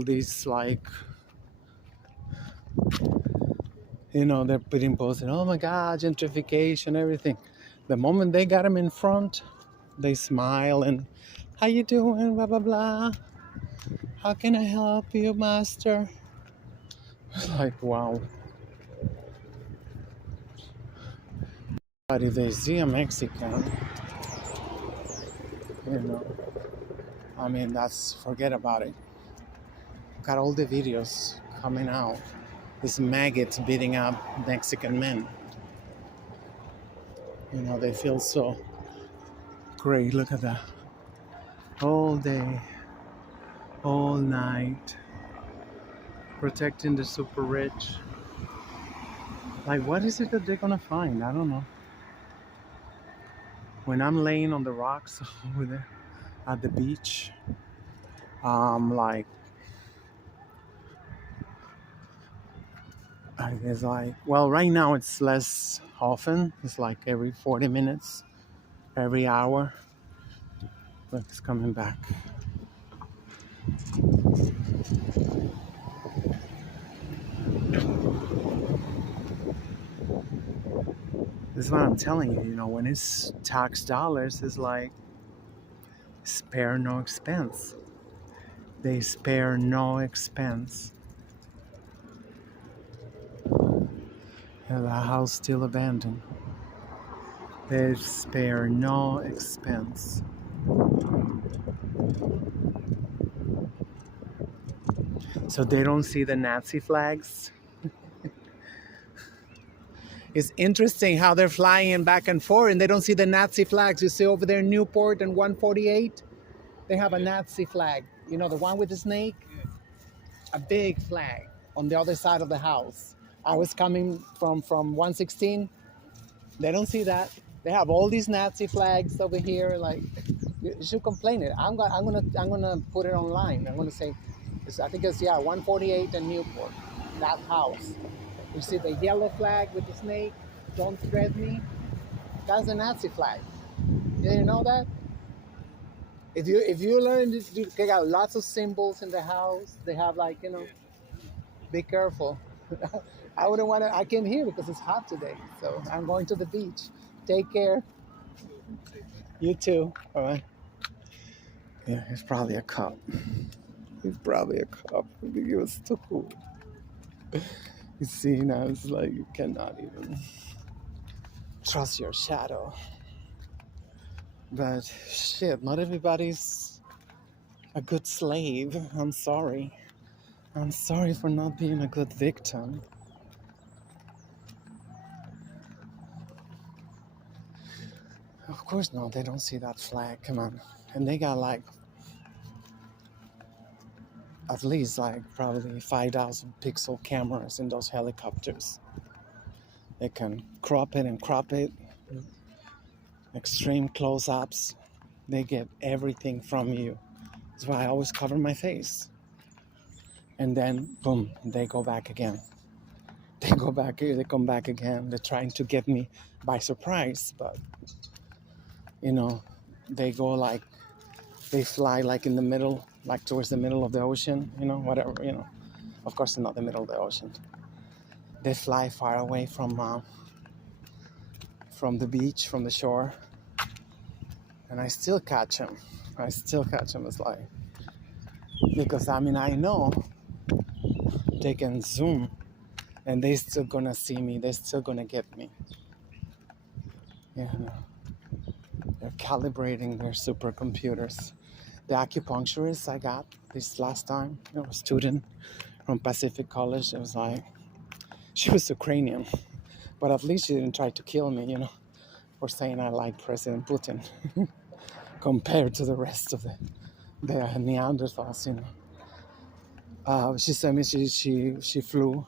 all these like, they're putting posts, oh my God, gentrification, everything. The moment they got them in front, they smile and, how you doing, blah, blah, blah. How can I help you, master? It's like, wow. But if they see a Mexican, I mean, forget about it. Got all the videos coming out. These maggots beating up Mexican men. They feel so great. Look at that. All day, all night, protecting the super rich. Like, what is it that they're gonna find? I don't know. When I'm laying on the rocks over there at the beach, like, it's like, well, right now it's less often. It's like every 40 minutes, every hour. Look, it's coming back. This is what I'm telling you, when it's tax dollars, it's like spare no expense. They spare no expense. And the house still abandoned. They spare no expense. So they don't see the Nazi flags. It's interesting how they're flying back and forth and they don't see the Nazi flags. You see over there in Newport and 148, they have a Nazi flag. The one with the snake? A big flag on the other side of the house. I was coming from 116. They don't see that. They have all these Nazi flags over here. Like, you should complain it. I'm gonna put it online. I'm gonna say, I think it's 148 and Newport. That house. You see the yellow flag with the snake? Don't threaten me. That's a Nazi flag. You didn't know that? If you learn this, they got lots of symbols in the house. They have be careful. I wouldn't want to. I came here because it's hot today, so I'm going to the beach. Take care. You too. All right. Yeah, he's probably a cop. He's probably a cop. He was too cool. You see, now it's like you cannot even trust your shadow. But shit, not everybody's a good slave. I'm sorry. I'm sorry for not being a good victim. Of course not, they don't see that flag, come on. And they got at least probably 5,000 pixel cameras in those helicopters. They can crop it and crop it. Extreme close-ups. They get everything from you. That's why I always cover my face. And then, boom, they go back again. They go back, they come back again. They're trying to get me by surprise, but, they go they fly in the middle, towards the middle of the ocean, whatever, Of course, not the middle of the ocean. They fly far away from the beach, from the shore. And I still catch them. It's like, because I know they can zoom and they still gonna see me. They're still gonna get me. They're calibrating their supercomputers. The acupuncturist I got this last time, a student from Pacific College, it was like, she was Ukrainian, but at least she didn't try to kill me, for saying I like President Putin compared to the rest of the Neanderthals, She said me she flew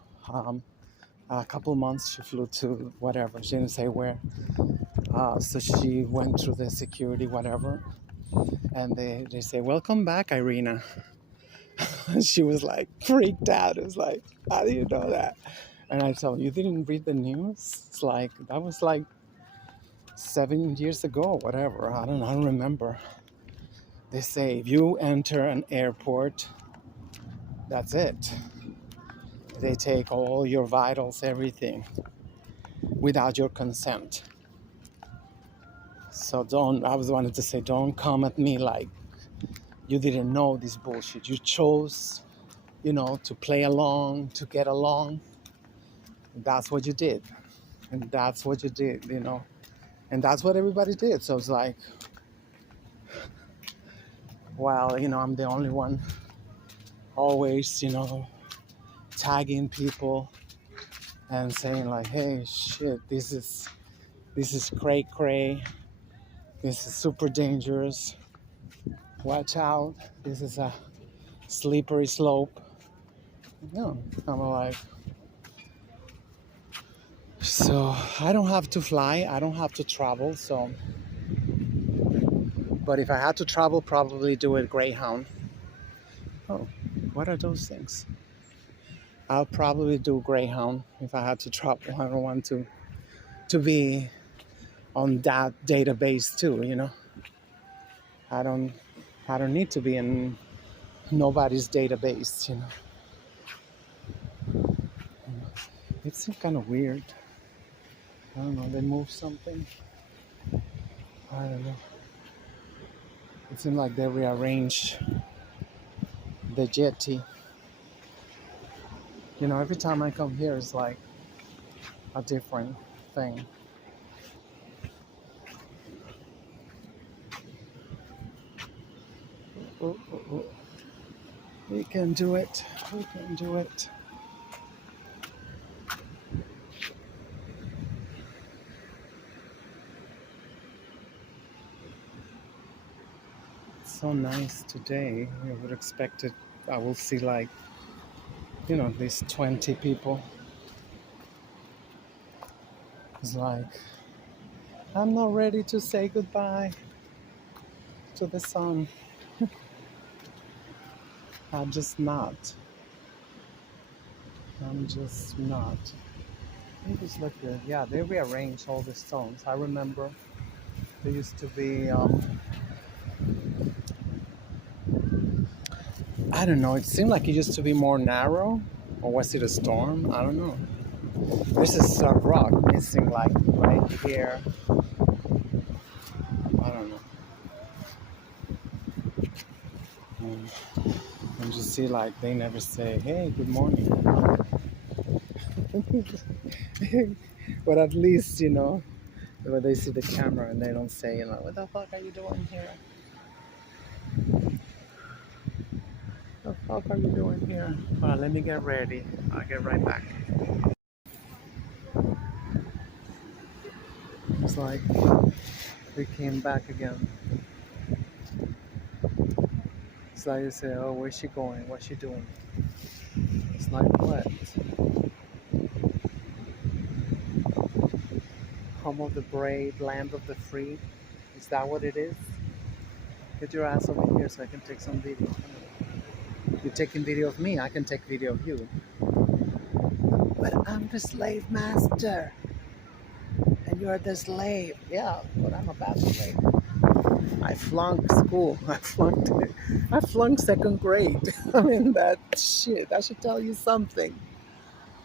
a couple months. She flew to whatever. She didn't say where. So she went through the security, whatever. And they say, welcome back, Irina. She was freaked out. It was like, how do you know that? And I told her, you didn't read the news? It's that was 7 years ago, whatever. I don't remember. They say if you enter an airport That's it. They take all your vitals, everything, without your consent. So I was wanted to say, don't come at me like you didn't know this bullshit. You chose, to play along, to get along. That's what you did. And that's what you did. And that's what everybody did. So it's like, well, I'm the only one always, tagging people and saying like, hey, shit, this is cray cray. This is super dangerous. Watch out. This is a slippery slope. I'm like, so I don't have to fly. I don't have to travel. So, but if I had to travel, probably do it Greyhound. Oh, what are those things? I'll probably do Greyhound if I had to travel. I don't want to be on that database too. I don't need to be in nobody's database. It's kind of weird. I don't know, they moved something. I don't know. It seemed like they rearranged the jetty. Every time I come here, it's like a different thing. Oh, oh, oh. We can do it. We can do it. It's so nice today. I would expect it. I will see like, at least 20 people. It's like, I'm not ready to say goodbye to the sun. I'm just not. It just look good. Yeah, they rearranged all the stones. I remember there used to be, I don't know, it seemed like it used to be more narrow. Or was it a storm? I don't know. This is a rock missing like right here. I don't know. And you see like they never say, hey, good morning. But at least, when they see the camera and they don't say, what the fuck are you doing here? What the fuck are you doing here? Well, let me get ready. I'll get right back. It's like we came back again. It's like you say, oh, where's she going? What's she doing? It's like, what? Home of the brave, land of the free. Is that what it is? Get your ass over here so I can take some video. You're taking video of me, I can take video of you. But I'm the slave master. And you're the slave. Yeah, but I'm a bad slave. I flunked school. I flunked second grade. I mean, that should tell you something.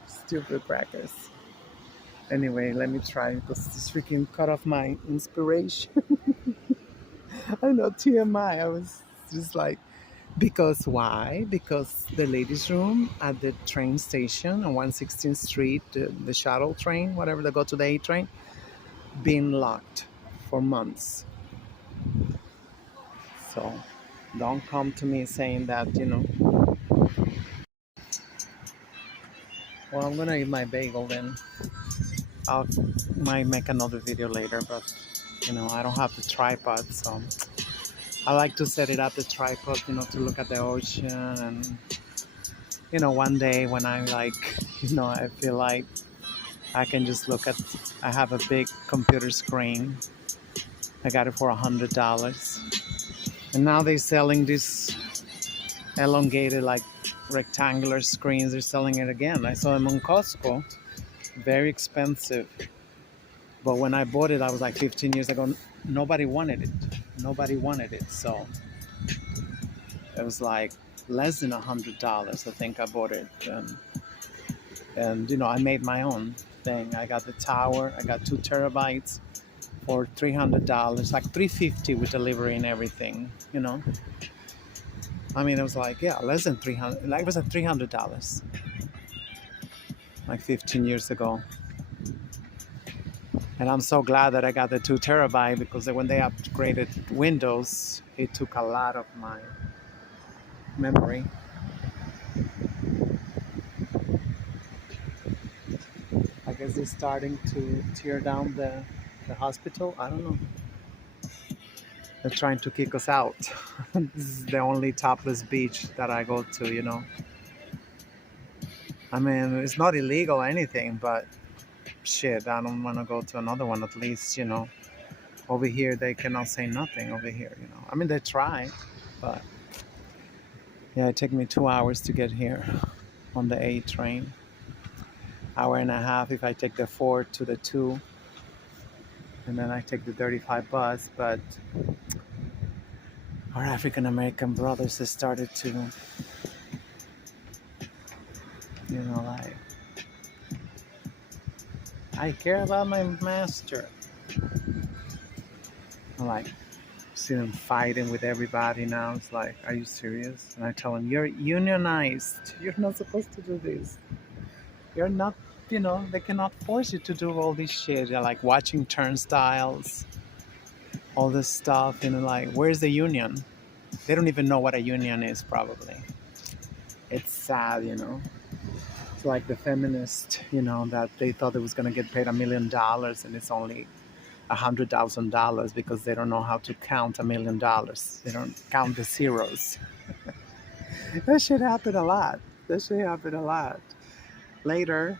Stupid crackers. Anyway, let me try because this freaking cut off my inspiration. I know, TMI. I was just like, because why? Because the ladies' room at the train station on 116th Street, the shuttle train, whatever, they go to the A train, been locked for months. So don't come to me saying that, Well, I'm gonna eat my bagel then. Might make another video later, but I don't have the tripod, so I like to set it up the tripod, to look at the ocean. And one day when I'm like, I feel like I can just I have a big computer screen. I got it for $100, and now they're selling this elongated, like rectangular screens. They're selling it again. I saw them on Costco. Very expensive. But when I bought it, I was like 15 years ago. Nobody wanted it. So it was like, less than $100. I think I bought it, and I made my own thing. I got the tower. I got 2 terabytes for $300, like $350 with delivery and everything. I mean, it was like, yeah, less than 300. Like, it was at $300, like 15 years ago. And I'm so glad that I got the 2 terabyte, because when they upgraded Windows, it took a lot of my memory. I guess they're starting to tear down the hospital. I don't know. They're trying to kick us out. This is the only topless beach that I go to. I mean, it's not illegal or anything, but shit, I don't want to go to another one, at least. Over here, they cannot say nothing over here. I mean, they try, but yeah, it took me 2 hours to get here on the A train. Hour and a half if I take the 4 to the 2, and then I take the 35 bus. But our African American brothers have started to, like, I care about my master. I'm like, see them fighting with everybody now. It's like, are you serious? And I tell them, you're unionized. You're not supposed to do this. You're not, they cannot force you to do all this shit. They're like watching turnstiles, all this stuff, like, where's the union? They don't even know what a union is, probably. It's sad. It's like the feminist, that they thought it was going to get paid $1 million, and it's only $100,000 because they don't know how to count $1 million. They don't count the zeros. That shit happened a lot. Later,